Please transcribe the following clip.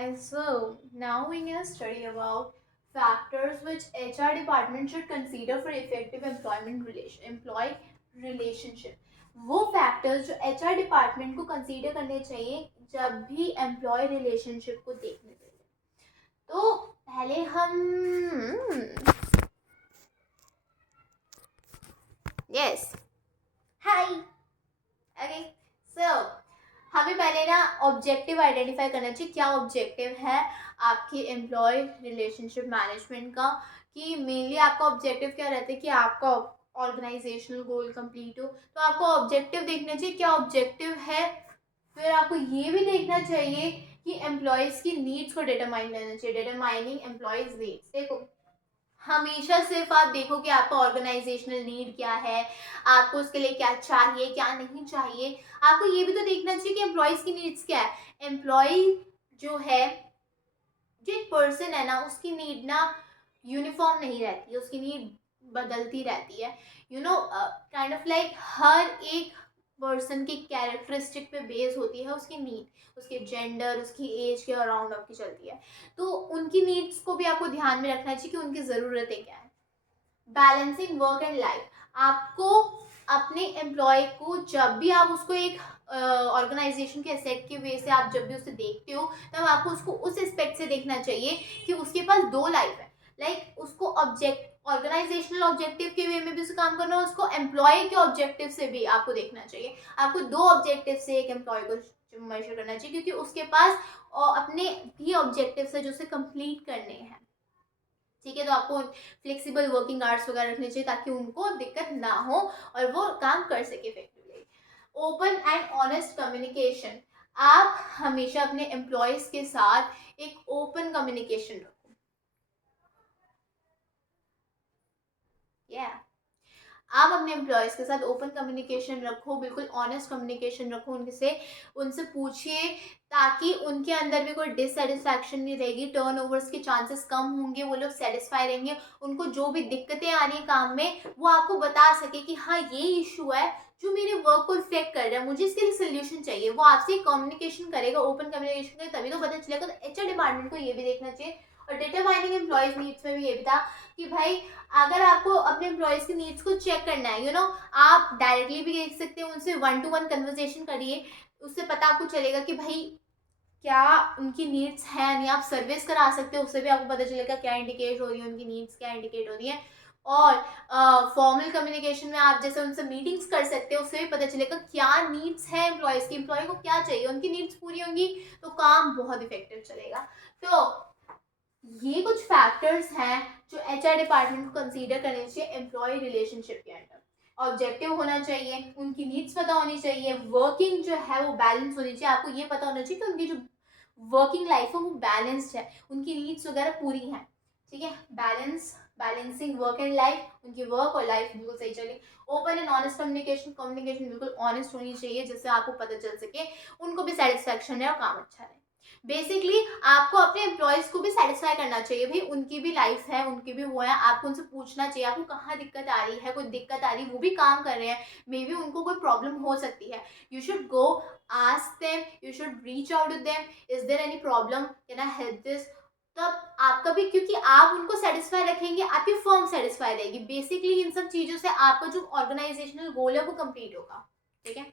guys, so now we're gonna study about factors which HR department should consider for effective employee relationship. वो factors जो HR department को consider करने चाहिए जब भी employee relationship को देखने के लिए. तो पहले हम yes hi okay so हमें पहले ना ऑब्जेक्टिव आइडेंटिफाई करना चाहिए. क्या ऑब्जेक्टिव है आपकी एम्प्लॉय रिलेशनशिप मैनेजमेंट का, कि मेनली आपका ऑब्जेक्टिव क्या रहता है कि आपका ऑर्गेनाइजेशनल गोल कंप्लीट हो. तो आपको ऑब्जेक्टिव देखना चाहिए क्या ऑब्जेक्टिव है. फिर आपको ये भी देखना चाहिए कि एम्प्लॉयज़ की नीड्स को डिटरमाइन करना चाहिए. Determining employees needs. देखो हमेशा सिर्फ आप देखो कि आपका ऑर्गेनाइजेशनल नीड क्या है, आपको उसके लिए क्या चाहिए क्या नहीं चाहिए. आपको ये भी तो देखना चाहिए कि एम्प्लॉयज़ की नीड्स क्या है. एम्प्लॉय जो है, जो एक पर्सन है ना, उसकी नीड ना यूनिफॉर्म नहीं रहती है, उसकी नीड बदलती रहती है. You know kind of like हर एक पर्सन की कैरेक्टरिस्टिक पे बेस होती है उसकी नीड. उसके जेंडर, उसकी एज के अराउंड आपकी चलती है. तो उनकी नीड्स को भी आपको ध्यान में रखना चाहिए कि उनकी ज़रूरतें क्या है. Balancing work and life. आपको अपने एम्प्लॉय को जब भी आप उसको एक ऑर्गेनाइजेशन के एसेट के वे से आप जब भी उसे देखते हो, तब आपको उसको उस एस्पेक्ट से देखना चाहिए कि उसके पास दो लाइफ है. लाइक उसको ऑर्गेनाइजेशनल ऑब्जेक्टिव के वे में भी उसे काम करना है, उसको एम्प्लॉय के ऑब्जेक्टिव से भी आपको देखना चाहिए. आपको दो ऑब्जेक्टिव से एक एम्प्लॉय को मेजर करना चाहिए, क्योंकि उसके पास अपने भी ऑब्जेक्टिव है जो उसे कंप्लीट करने हैं. ठीक है, तो आपको फ्लेक्सिबल वर्किंग आवर्स वगैरह रखने चाहिए ताकि उनको दिक्कत ना हो और वो काम कर सके effectively. Open and honest communication. आप हमेशा अपने एम्प्लॉयज के साथ एक ओपन कम्युनिकेशन रखो. आप अपने एम्प्लॉयज़ के साथ ओपन कम्युनिकेशन रखो, बिल्कुल ऑनेस्ट कम्युनिकेशन रखो. उनसे पूछिए ताकि उनके अंदर भी कोई डिससेटिस्फैक्शन नहीं रहेगी. टर्नओवर्स के चांसेस कम होंगे, वो लोग सेटिस्फाई रहेंगे. उनको जो भी दिक्कतें आ रही हैं काम में, वो आपको बता सके कि हाँ ये इशू है जो मेरे वर्क को इफेक्ट कर रहा है, मुझे इसके लिए सोल्यूशन चाहिए. वो आपसे कम्युनिकेशन करेगा, ओपन कम्युनिकेशन करेगा, तभी तो पता चलेगा. तो एचआर डिपार्टमेंट को ये भी देखना चाहिए. और डिटरमाइनिंग एम्प्लॉयज नीड्स में भी ये भी था कि भाई अगर आपको अपने एम्प्लॉयज़ की नीड्स को चेक करना है, आप डायरेक्टली भी देख सकते हो, उनसे 1-to-1 कन्वर्सेशन करिए. उससे पता आपको चलेगा कि भाई क्या उनकी नीड्स हैं. नहीं, आप सर्विस करा सकते हो, उससे भी आपको पता चलेगा क्या इंडिकेट हो रही है उनकी नीड्स, क्या इंडिकेट हो रही है. और फॉर्मल कम्युनिकेशन में आप जैसे उनसे मीटिंग्स कर सकते हो, उससे भी पता चलेगा क्या नीड्स है एम्प्लॉयज़ की, एम्प्लॉय को क्या चाहिए. उनकी नीड्स पूरी होंगी तो काम बहुत इफेक्टिव चलेगा. तो ये कुछ फैक्टर्स हैं जो एचआर डिपार्टमेंट को कंसीडर करने चाहिए एम्प्लॉय रिलेशनशिप के अंदर. ऑब्जेक्टिव होना चाहिए, उनकी नीड्स पता होनी चाहिए, वर्किंग जो है वो बैलेंस होनी चाहिए. आपको ये पता होना चाहिए कि उनकी जो वर्किंग लाइफ है वो बैलेंस्ड है, उनकी नीड्स वगैरह पूरी हैं. ठीक है, बैलेंसिंग वर्क एंड लाइफ, उनकी वर्क और लाइफ बिल्कुल सही चले. ओपन एंड ऑनेस्ट कम्युनिकेशन बिल्कुल ऑनेस्ट होनी चाहिए, जिससे आपको पता चल सके उनको भी सेटिस्फैक्शन है और काम अच्छा रहे. बेसिकली आपको अपने एम्प्लॉयज को भी सेटिस्फाई करना चाहिए. भाई उनकी भी लाइफ है, उनकी भी वो है, आपको उनसे पूछना चाहिए आपको कहाँ दिक्कत आ रही है. कोई दिक्कत आ रही है, वो भी काम कर रहे हैं, मे बी उनको कोई प्रॉब्लम हो सकती है. You should go ask them, you should reach out to them, is there any problem, can I help this. तब आपका भी, क्योंकि आप उनको सेटिस्फाई रखेंगे, आपकी फर्म सेटिस्फाई रहेगी. बेसिकली इन सब चीज़ों से आपका जो ऑर्गेनाइजेशनल गोल है वो कंप्लीट होगा. ठीक है.